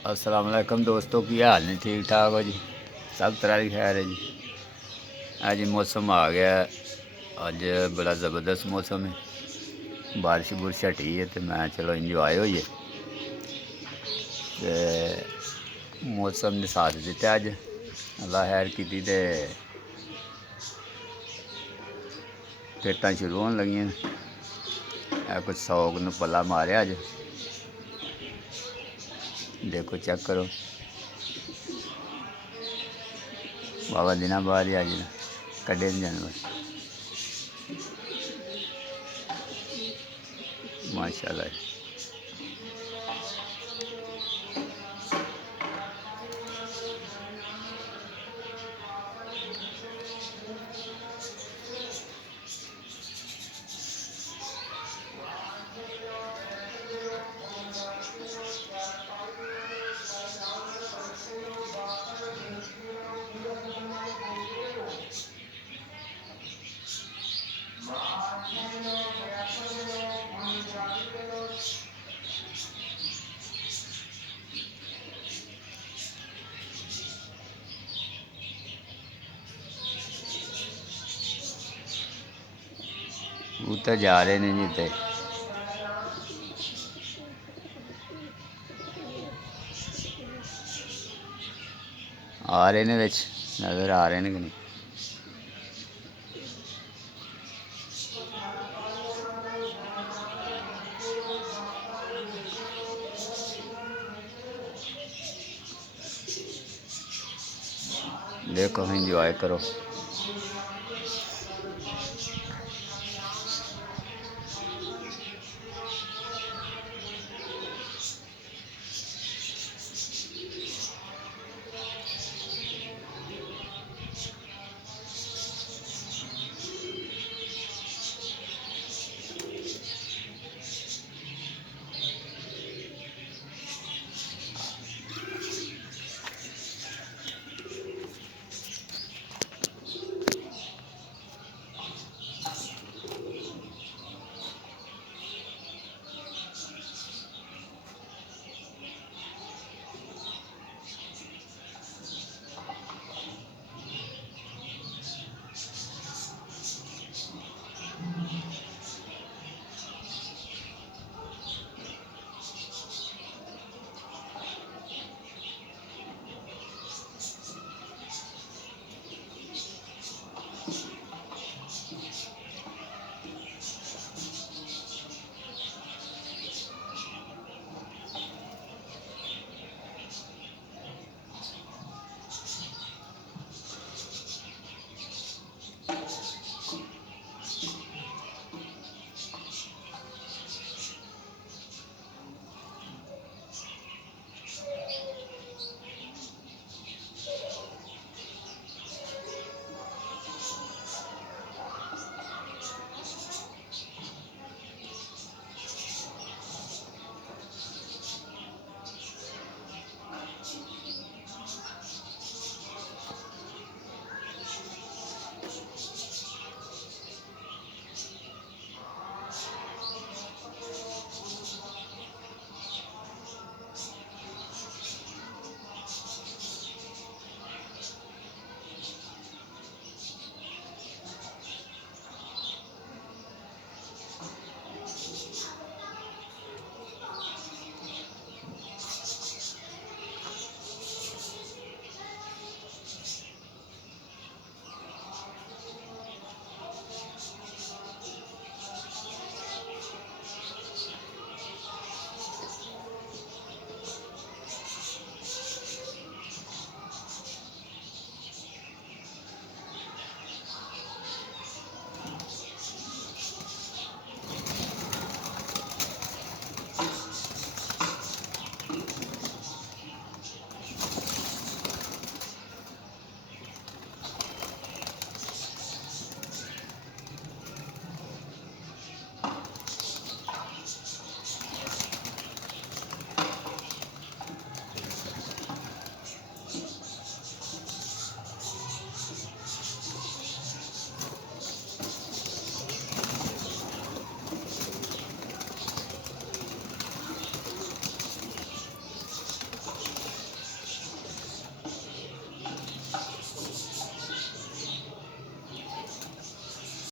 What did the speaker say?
अस्सलाम वालेकुम दोस्तों, की हाल नहीं? ठीक ठाक हो जी? सब तरह की खैर है जी। अज मौसम आ गया, अज बड़ा ज़बरदस्त मौसम है। बारिश बुरिश हटी है तो मैं चलो इंजॉय होइए। ते मौसम ने साथ दिता, अज अल्लाह खैर की ते भेटां शुरू होन लगियां। कुछ 100 नूं पल्ला मारिया अज, देखो चेक करो। बाबा दिना बाद ही अज कड्ढे न जानवर, माशाअल्लाह। कबूतर जा रहे हैं जी, ते आ रहे ने विच, नज़र आ रहे हैं कि नहीं? देखो इंजॉय करो।